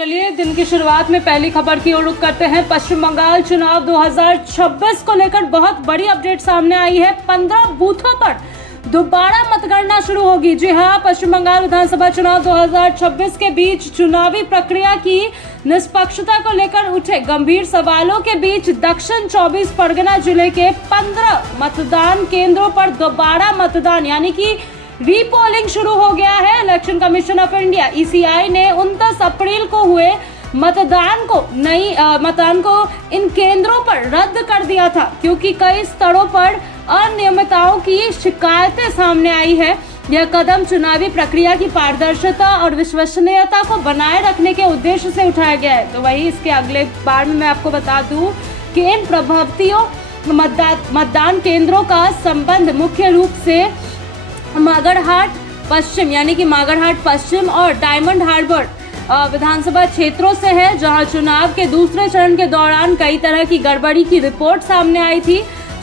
चलिए दिन की शुरुआत में पहली खबर की ओर रुख करते हैं। पश्चिम बंगाल चुनाव 2026 को लेकर बहुत बड़ी अपडेट सामने आई है। 15 बूथों पर दोबारा मतगणना शुरू होगी। जी हां, पश्चिम बंगाल विधानसभा चुनाव 2026 के बीच चुनावी प्रक्रिया की निष्पक्षता को लेकर उठे गंभीर सवालों के बीच दक्षिण 24 परगना जिले के 15 मतदान केंद्रों पर दोबारा मतदान यानी कि रीपोलिंग शुरू हो गया है। Election commission of India (ECI) ने 29 अप्रैल को हुए मतदान को इन केंद्रों पर रद्द कर दिया था, क्योंकि कई स्तरों पर अनियमितताओं की शिकायतें सामने आई है। यह कदम चुनावी प्रक्रिया की पारदर्शिता और विश्वसनीयता को बनाए रखने के उद्देश्य से उठाया गया है। तो वही इसके अगले बार में मैं आपको बता दूं कि इन प्रभावितों मतदान केंद्रों का संबंध मुख्य रूप से मागरहाट पश्चिम यानी कि मागरहाट पश्चिम और डायमंड हार्बर विधानसभा क्षेत्रों से है, जहां चुनाव के दूसरे चरण के दौरान कई तरह की गड़बड़ी की रिपोर्ट सामने आई थी।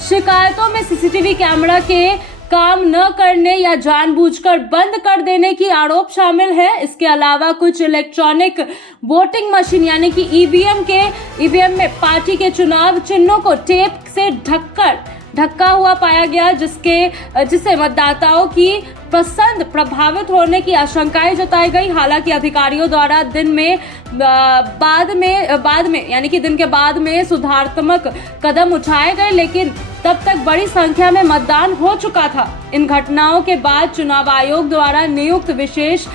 शिकायतों में सीसीटीवी कैमरा के काम न करने या जानबूझकर बंद कर देने की आरोप शामिल है। इसके अलावा कुछ इलेक्ट्रॉनिक वोटिंग मशीन यानी कि ईवीएम में पार्टी के चुनाव चिन्हों को टेप से ढका हुआ पाया गया, जिससे मतदाताओं की पसंद प्रभावित होने की आशंकाएं जताई गई। हालांकि अधिकारियों द्वारा दिन के बाद में सुधारात्मक कदम उठाए गए, लेकिन तब तक बड़ी संख्या में मतदान हो चुका था। इन घटनाओं के बाद चुनाव आयोग द्वारा नियुक्त विशेष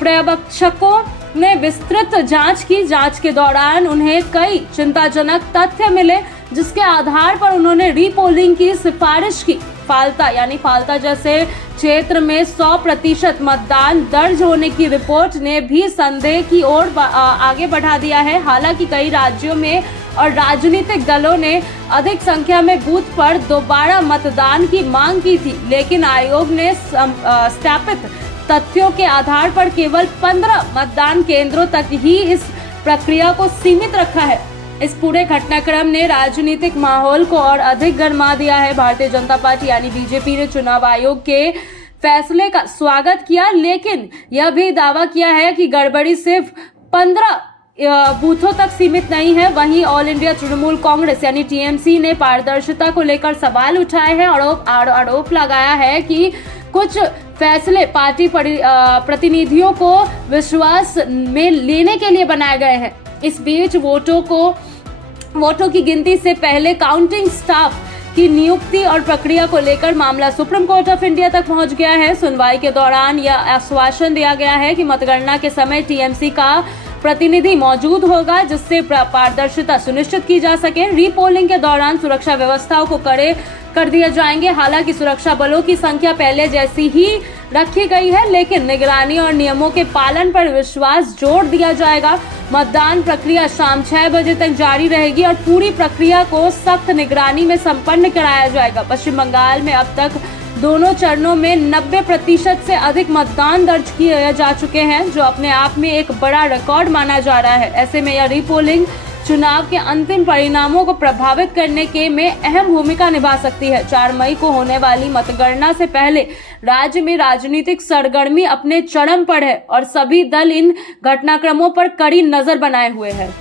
पर्यवेक्षकों ने विस्तृत जांच की। जांच के दौरान उन्हें कई चिंताजनक तथ्य मिले, जिसके आधार पर उन्होंने रीपोलिंग की सिफारिश की। फाल्ता जैसे क्षेत्र में 100% मतदान दर्ज होने की रिपोर्ट ने भी संदेह की ओर आगे बढ़ा दिया है। हालांकि कई राज्यों में और राजनीतिक दलों ने अधिक संख्या में बूथ पर दोबारा मतदान की मांग की थी, लेकिन आयोग ने सत्यापित तथ्यों के आधार पर केवल 15 मतदान केंद्रों तक ही इस प्रक्रिया को सीमित रखा है। इस पूरे घटनाक्रम ने राजनीतिक माहौल को और अधिक गर्मा दिया है। भारतीय जनता पार्टी यानी बीजेपी ने चुनाव आयोग के फैसले का स्वागत किया, लेकिन यह भी दावा किया है कि गड़बड़ी सिर्फ 15 बूथों तक सीमित नहीं है। वहीं ऑल इंडिया तृणमूल कांग्रेस यानी TMC ने पारदर्शिता को लेकर सवाल उठाए हैं और आरोप लगाया है कि कुछ फैसले पार्टी प्रतिनिधियों को विश्वास में लेने के लिए बनाए गए हैं। इस बीच वोटों की गिनती से पहले काउंटिंग स्टाफ की नियुक्ति और प्रक्रिया को लेकर मामला सुप्रीम कोर्ट ऑफ इंडिया तक पहुंच गया है। सुनवाई के दौरान यह आश्वासन दिया गया है कि मतगणना के समय TMC का प्रतिनिधि मौजूद होगा, जिससे पारदर्शिता सुनिश्चित की जा सके। रीपोलिंग के दौरान सुरक्षा व्यवस्थाओं को कड़े कर दिए जाएंगे। हालांकि सुरक्षा बलों की संख्या पहले जैसी ही रखी गई है, लेकिन निगरानी और नियमों के पालन पर विश्वास जोड़ दिया जाएगा। मतदान प्रक्रिया शाम 6 बजे तक जारी रहेगी और पूरी प्रक्रिया को सख्त निगरानी में संपन्न कराया जाएगा। पश्चिम बंगाल में अब तक दोनों चरणों में 90% से अधिक मतदान दर्ज किए जा चुके हैं, जो अपने आप में एक बड़ा रिकॉर्ड माना जा रहा है। ऐसे में यह रीपोलिंग चुनाव के अंतिम परिणामों को प्रभावित करने में अहम भूमिका निभा सकती है। 4 मई को होने वाली मतगणना से पहले राज्य में राजनीतिक सरगर्मी अपने चरम पर है और सभी दल इन घटनाक्रमों पर कड़ी नजर बनाए हुए हैं।